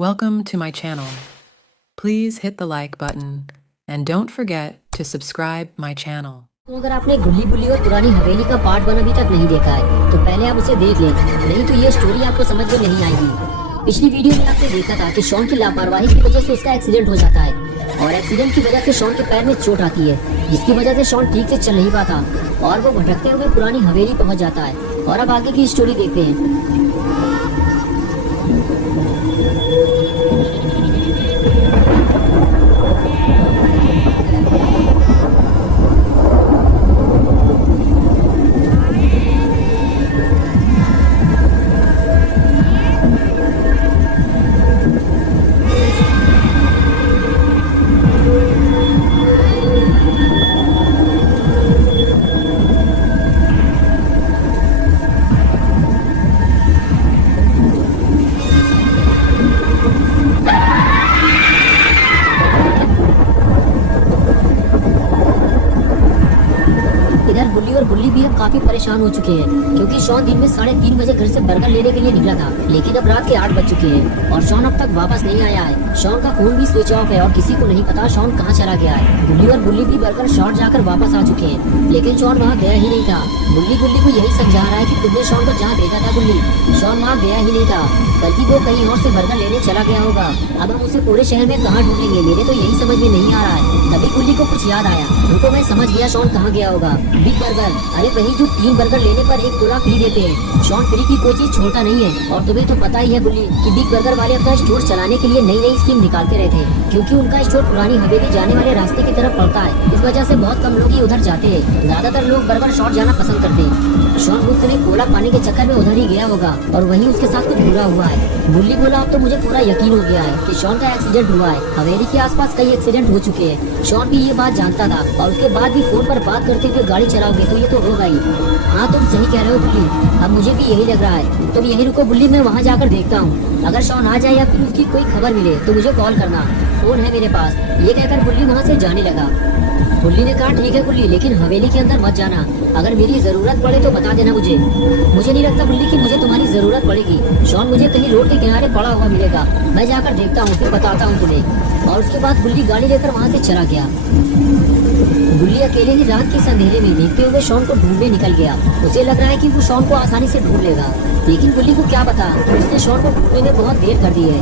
Welcome to my channel. Please hit the like button and don't forget to subscribe my channel. तो अगर आपने गुल्ली बुल्ली और पुरानी हवेली का पार्ट 1 अभी तक नहीं देखा है तो पहले आप उसे देख लें, नहीं तो ये स्टोरी आपको समझ में नहीं आएगी। पिछली वीडियो में आपने देखा था कि शॉन की लापरवाही की वजह से उसका एक्सीडेंट हो जाता है और एक्सीडेंट की वजह से शॉन के पैर में चोट आती है, जिसकी वजह से शॉन ठीक से चल नहीं पाता और वो भटकते हुए पुरानी हवेली पहुंच जाता है। और अब आगे की स्टोरी देखते हैं। गुल्ली और बुल्ली भी अब काफी परेशान हो चुके हैं क्योंकि शॉन दिन में 3:30 बजे घर से बर्गर लेने के लिए निकला था, लेकिन अब रात के 8 बज चुके हैं और शॉन अब तक वापस नहीं आया है। शॉन का फोन भी स्विच ऑफ है और किसी को नहीं पता शॉन कहाँ चला गया है। गुल्ली और बुल्ली भी बर्गर शॉट जाकर वापस आ चुके हैं, लेकिन शॉन वहाँ गया ही नहीं था। बुल्ली गुल्ली को यही समझा रहा है कि तुमने शॉन को जहाँ देखा था गुल्ली, शॉन वहाँ गया ही नहीं था, बल्कि वो कहीं और से बर्गर लेने चला गया होगा। अब हम उसे पूरे शहर में कहाँ ढूंढेंगे, मेरे तो यही समझ में नहीं आ रहा है। तभी गुल्ली को कुछ याद आया, उनको मैं समझ गया शॉन कहाँ गया होगा। बिग बर्गर, अरे वही जो 3 बर्गर लेने पर 1 कोला फ्री देते हैं। शॉन फ्री की कोई चीज छोड़ता नहीं है और तुम्हें तो पता ही है गुल्ली कि बिग बर्गर वाले अपना स्टोर चलाने के लिए नई नई स्कीम निकालते रहते हैं, क्योंकि उनका स्टोर पुरानी हवेली जाने वाले रास्ते की तरफ पड़ता है। इस वजह से बहुत कम लोग ही उधर जाते हैं, ज्यादातर लोग बर्गर शॉट जाना पसंद करते हैं। शॉन गुप्त ने कोला पाने के चक्कर में उधर ही गया होगा और वहीं उसके साथ कुछ बुरा हुआ है। बुल्ली बोला अब तो मुझे पूरा यकीन हो गया है कि शॉन का एक्सीडेंट हुआ है। हवेली के आसपास कई एक्सीडेंट हो चुके हैं, शॉन भी ये बात जानता था और उसके बाद भी फोन पर बात करते हुए गाड़ी चलाओगे तो ये तो होगा ही। हाँ तुम सही कह रहे हो बुल्ली, अब मुझे भी यही लग रहा है। तुम यही रुको बुल्ली, मैं वहाँ जाकर देखता हूँ, अगर शॉन आ जाए या फिर उसकी कोई खबर मिले तो मुझे कॉल करना, फोन है मेरे पास। ये कहकर बुल्ली वहाँ से जाने लगा। बुल्ली ने कहा ठीक है गुल्ली, लेकिन हवेली के अंदर मत जाना, अगर मेरी जरूरत पड़े तो बता देना मुझे। मुझे नहीं लगता बुल्ली कि मुझे तुम्हारी जरूरत पड़ेगी। शॉन मुझे कहीं रोड के किनारे पड़ा हुआ मिलेगा, मैं जाकर देखता हूँ फिर बताता हूँ तुम्हें। और उसके बाद बुल्ली गाड़ी लेकर वहाँ से चला गया। बुल्ली अकेले ही रात के अंधेरे में देखते हुए शॉन को ढूंढने निकल गया। उसे लग रहा है कि वो शॉन को आसानी से ढूंढ लेगा, लेकिन बुल्ली को क्या पता उसने शॉन को ढूंढने में बहुत देर कर दी है।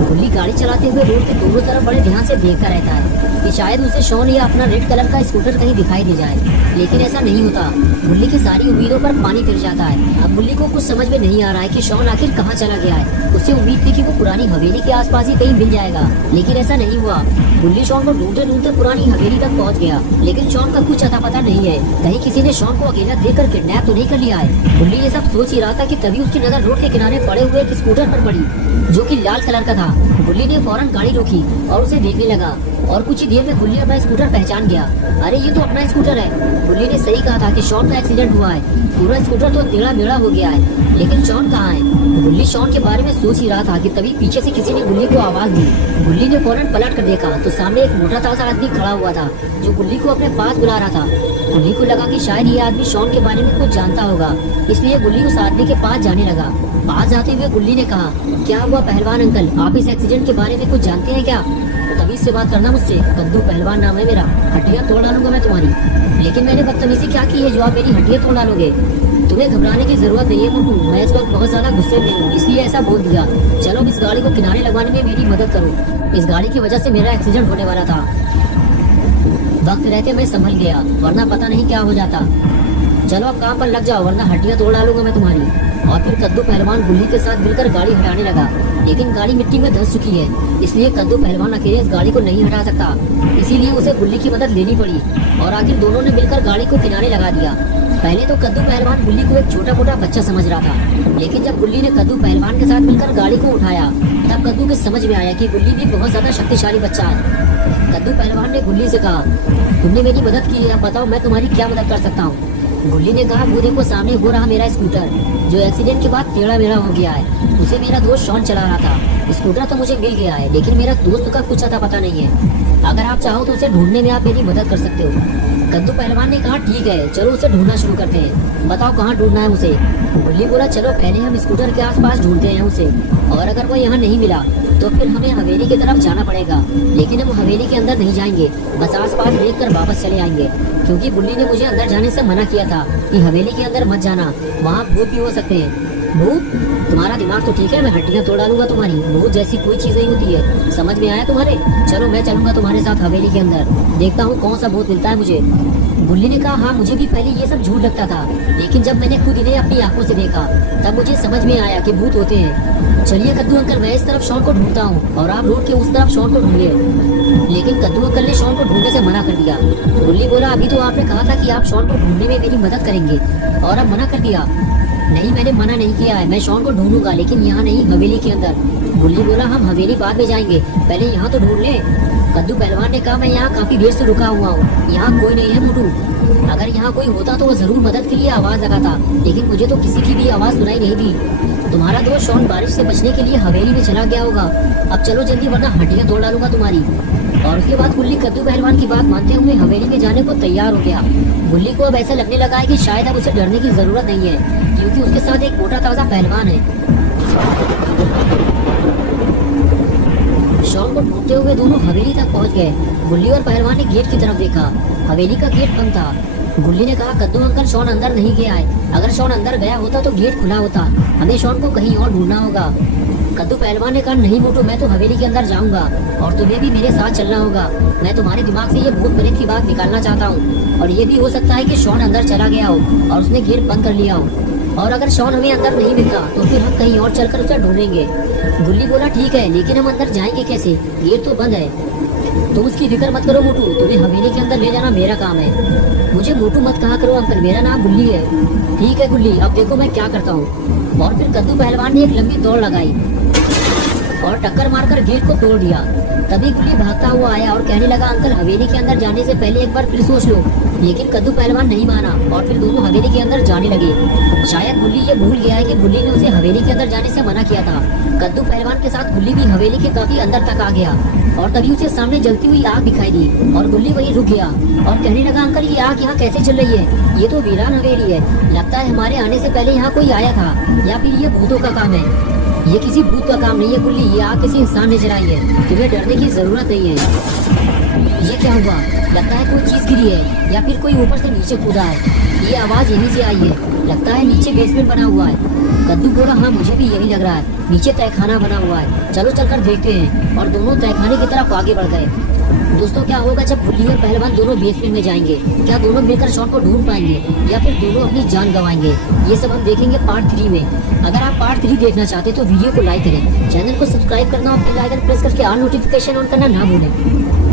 बुल्ली गाड़ी चलाते हुए रोड के दोनों तरफ बड़े ध्यान से देखता रहता है कि शायद उसे शॉन या अपना रेड कलर का स्कूटर कहीं दिखाई दे जाए, लेकिन ऐसा नहीं होता। बुल्ली की सारी उम्मीदों पर पानी फिर जाता है। अब बुल्ली को कुछ समझ में नहीं आ रहा है कि शॉन आखिर कहाँ चला गया है। उसे उम्मीद थी कि वो पुरानी हवेली के आसपास ही कहीं मिल जाएगा, लेकिन ऐसा नहीं हुआ। बुल्ली शॉन को ढूंढते ढूंढते पुरानी हवेली तक पहुँच गया, लेकिन शॉन का कुछ अता पता नहीं है। कहीं किसी ने शॉन को अकेला देखकर किडनैप तो नहीं कर लिया है। बुल्ली ये सब सोच ही रहा था कि तभी उसकी नजर रोड के किनारे पड़े हुए एक स्कूटर पर पड़ी, जो कि लाल कलर का था। बुल्ली ने फौरन गाड़ी रोकी और उसे देखने लगा और कुछ ही देर में बुल्ली अपना स्कूटर पहचान गया। अरे ये तो अपना स्कूटर है। बुल्ली ने सही कहा था कि शॉन का एक्सीडेंट हुआ है, पूरा स्कूटर तो टेढ़ा मेढ़ा हो गया है, लेकिन शॉन कहाँ है। बुल्ली शॉन के बारे में सोच ही रहा था कि तभी पीछे से किसी ने बुल्ली को आवाज दी। बुल्ली ने फौरन पलट कर देखा तो सामने एक मोटा ताजा आदमी खड़ा हुआ था जो बुल्ली को अपने पास बुला रहा था। बुल्ली को लगा कि शायद ये आदमी शॉन के बारे में कुछ जानता होगा, इसलिए बुल्ली उस आदमी के पास जाने लगा। पास जाते हुए बुल्ली ने कहा, क्या हुआ पहलवान अंकल, आप इस एक्सीडेंट के बारे में कुछ जानते हैं क्या? तो तभी से बात करना मुझसे, कद्दू पहलवान नाम है मेरा, हड्डियां तोड़ डालूंगा मैं तुम्हारी। लेकिन मैंने बदतमीजी क्या की है जो आप मेरी हड्डियां तोड़ डालोगे? तुम्हें घबराने की जरूरत नहीं है मुन्नू, मैं इस वक्त बहुत ज्यादा गुस्से में हूँ, इसलिए ऐसा बोल दिया। चलो इस गाड़ी को किनारे लगवाने में मेरी मदद करो, इस गाड़ी की वजह से मेरा एक्सीडेंट होने वाला था, वक्त रहते मैं संभल गया, वरना पता नहीं क्या हो जाता। चलो अब काम पर लग जाओ वरना हड्डियां तोड़ डालूंगा मैं तुम्हारी। और फिर कद्दू पहलवान बुल्ली के साथ मिलकर गाड़ी हटाने लगा, लेकिन गाड़ी मिट्टी में धंस चुकी है, इसलिए कद्दू पहलवान अकेले इस गाड़ी को नहीं हटा सकता, इसीलिए उसे बुल्ली की मदद लेनी पड़ी और आखिर दोनों ने मिलकर गाड़ी को किनारे लगा दिया। पहले तो कद्दू पहलवान बुल्ली को एक छोटा मोटा बच्चा समझ रहा था, लेकिन जब बुल्ली ने कद्दू पहलवान के साथ मिलकर गाड़ी को उठाया तब कद्दू के समझ में आया कि बुल्ली भी बहुत ज्यादा शक्तिशाली बच्चा है। कद्दू पहलवान ने बुल्ली से कहा, तुमने मेरी मदद की है, बताओ मैं तुम्हारी क्या मदद कर सकता हूँ। बुल्ली ने कहा, वो देखो सामने हो रहा मेरा स्कूटर जो एक्सीडेंट के बाद टेढ़ा मेढ़ा हो गया है, उसे मेरा दोस्त शॉन चला रहा था। स्कूटर तो मुझे मिल गया है, लेकिन मेरा दोस्त का कुछ अता पता नहीं है। अगर आप चाहो तो उसे ढूंढने में आप मेरी मदद कर सकते हो। कद्दू पहलवान ने कहा ठीक है, चलो उसे ढूंढना शुरू करते हैं, बताओ कहाँ ढूंढना है उसे। गुल्ली बोला चलो पहले हम स्कूटर के आसपास ढूंढते हैं उसे, और अगर वो यहाँ नहीं मिला तो फिर हमें हवेली की तरफ जाना पड़ेगा। लेकिन हम हवेली के अंदर नहीं जाएंगे, बस आसपास देख कर वापस चले आएंगे, क्योंकि गुल्ली ने मुझे अंदर जाने से मना किया था कि हवेली के अंदर मत जाना, वहाँ भूत भी हो सकते हैं। भूत? तुम्हारा दिमाग तो ठीक है, मैं हड्डियां तोड़ डालूंगा तुम्हारी। भूत जैसी कोई चीज नहीं होती है, समझ में आया तुम्हारे? चलो मैं चलूंगा तुम्हारे साथ हवेली के अंदर, देखता हूँ कौन सा भूत मिलता है मुझे। गुल्ली ने कहा हाँ मुझे भी पहले ये सब झूठ लगता था, लेकिन जब मैंने खुद इन्हें अपनी आंखों से देखा तब मुझे समझ में आया कि भूत होते हैं। चलिए कद्दू अंकल, मैं इस तरफ शॉन को ढूंढता हूँ और आप रोड के उस तरफ शॉन को ढूंढिए। लेकिन कद्दू अंकल ने शॉन को ढूंढने से मना कर दिया। गुल्ली बोला अभी तो आपने कहा था कि आप शॉन को ढूंढने में मेरी मदद करेंगे, और अब मना कर दिया। नहीं, मैंने मना नहीं किया है, मैं शॉन को ढूंढूंगा, लेकिन यहाँ नहीं, हवेली के अंदर। गुल्ली बोला हम हवेली बाद में जाएंगे, पहले यहाँ तो ढूंढ ले। कद्दू पहलवान ने कहा मैं यहाँ काफी देर से रुका हुआ हूँ, यहाँ कोई नहीं है मोटू। अगर यहाँ कोई होता तो वो जरूर मदद के लिए आवाज लगाता, लेकिन मुझे तो किसी की भी आवाज सुनाई नहीं दी। तुम्हारा दोस्त शॉन बारिश से बचने के लिए हवेली में चला गया होगा, अब चलो जल्दी वरना हड्डियां तोड़ डालूंगा तुम्हारी। और उसके बाद गुल्ली कद्दू पहलवान की बात मानते हुए हवेली में जाने को तैयार हो गया। गुल्ली को अब ऐसा लगने लगा है कि शायद अब उसे डरने की जरूरत नहीं है, क्योंकि उसके साथ एक मोटा ताजा पहलवान है। शॉन को ढूंढते हुए दोनों हवेली तक पहुंच गए। गुल्ली और पहलवान ने गेट की तरफ देखा, हवेली का गेट बंद था। गुल्ली ने कहा कद्दू अंकल शॉन अंदर नहीं गया है, अगर शॉन अंदर गया होता तो गेट खुला होता, हमें शॉन को कहीं और ढूंढना होगा। कद्दू पहलवान ने कहा नहीं मोटू, मैं तो हवेली के अंदर जाऊंगा और तुम्हें भी मेरे साथ चलना होगा। मैं तुम्हारे दिमाग से ये भूत प्रेत की बात निकालना चाहता हूँ, और ये भी हो सकता है कि शॉन अंदर चला गया हो और उसने गेट बंद कर लिया हो, और अगर शॉन हमें अंदर नहीं मिलता तो फिर हम कहीं और चलकर उसे ढूंढेंगे। गुल्ली बोला ठीक है, लेकिन हम अंदर जाएंगे कैसे, गेट तो बंद है। तुम उसकी फिक्र मत करो मोटू, तुम्हें हवेली के अंदर ले जाना मेरा काम है। मुझे मोटू मत कहा करो अंकल, मेरा नाम गुल्ली है। ठीक है गुल्ली, अब देखो मैं क्या करता हूँ। और फिर कद्दू पहलवान ने एक लंबी दौड़ लगाई और टक्कर मारकर गेट को तोड़ दिया। तभी गुल्ली भागता हुआ आया और कहने लगा अंकल हवेली के अंदर जाने से पहले एक बार फिर सोच लो। लेकिन कद्दू पहलवान नहीं माना और फिर दोनों हवेली के अंदर जाने लगे। शायद गुल्ली ये भूल गया है कि गुल्ली ने उसे हवेली के अंदर जाने से मना किया था। कद्दू पहलवान के साथ गुल्ली भी हवेली के काफी अंदर तक आ गया और तभी उसे सामने जलती हुई आग दिखाई दी और गुल्ली वहीं रुक गया और कहने लगा अंकल ये आग यहाँ कैसे चल रही है, ये तो वीरान हवेली है, लगता है हमारे आने से पहले यहाँ कोई आया था, या फिर ये भूतों का काम है। ये किसी भूत का काम नहीं है गुल्ली, ये आग किसी इंसान ने जलाई है, तुम्हें डरने की जरूरत नहीं है। ये क्या हुआ, लगता है कोई चीज गिरी है या फिर कोई ऊपर से नीचे कूदा है। ये आवाज यहीं से आई है, लगता है नीचे बेसमेंट बना हुआ है। कद्दू बोला हाँ मुझे भी यही लग रहा है, नीचे तहखाना बना हुआ है, चलो चलकर देखते हैं। और दोनों तहखाने की तरफ आगे बढ़ गए। दोस्तों क्या होगा जब गुल्ली और पहलवान दोनों बेसमेंट में जाएंगे, क्या दोनों मिलकर शॉन को ढूंढ पाएंगे या फिर दोनों अपनी जान गंवाएंगे, ये सब हम देखेंगे पार्ट 3 में। अगर आप पार्ट 3 देखना चाहते तो वीडियो को लाइक करें, चैनल को सब्सक्राइब करना और बेल आइकन प्रेस करके ऑल नोटिफिकेशन ऑन करना ना भूलें।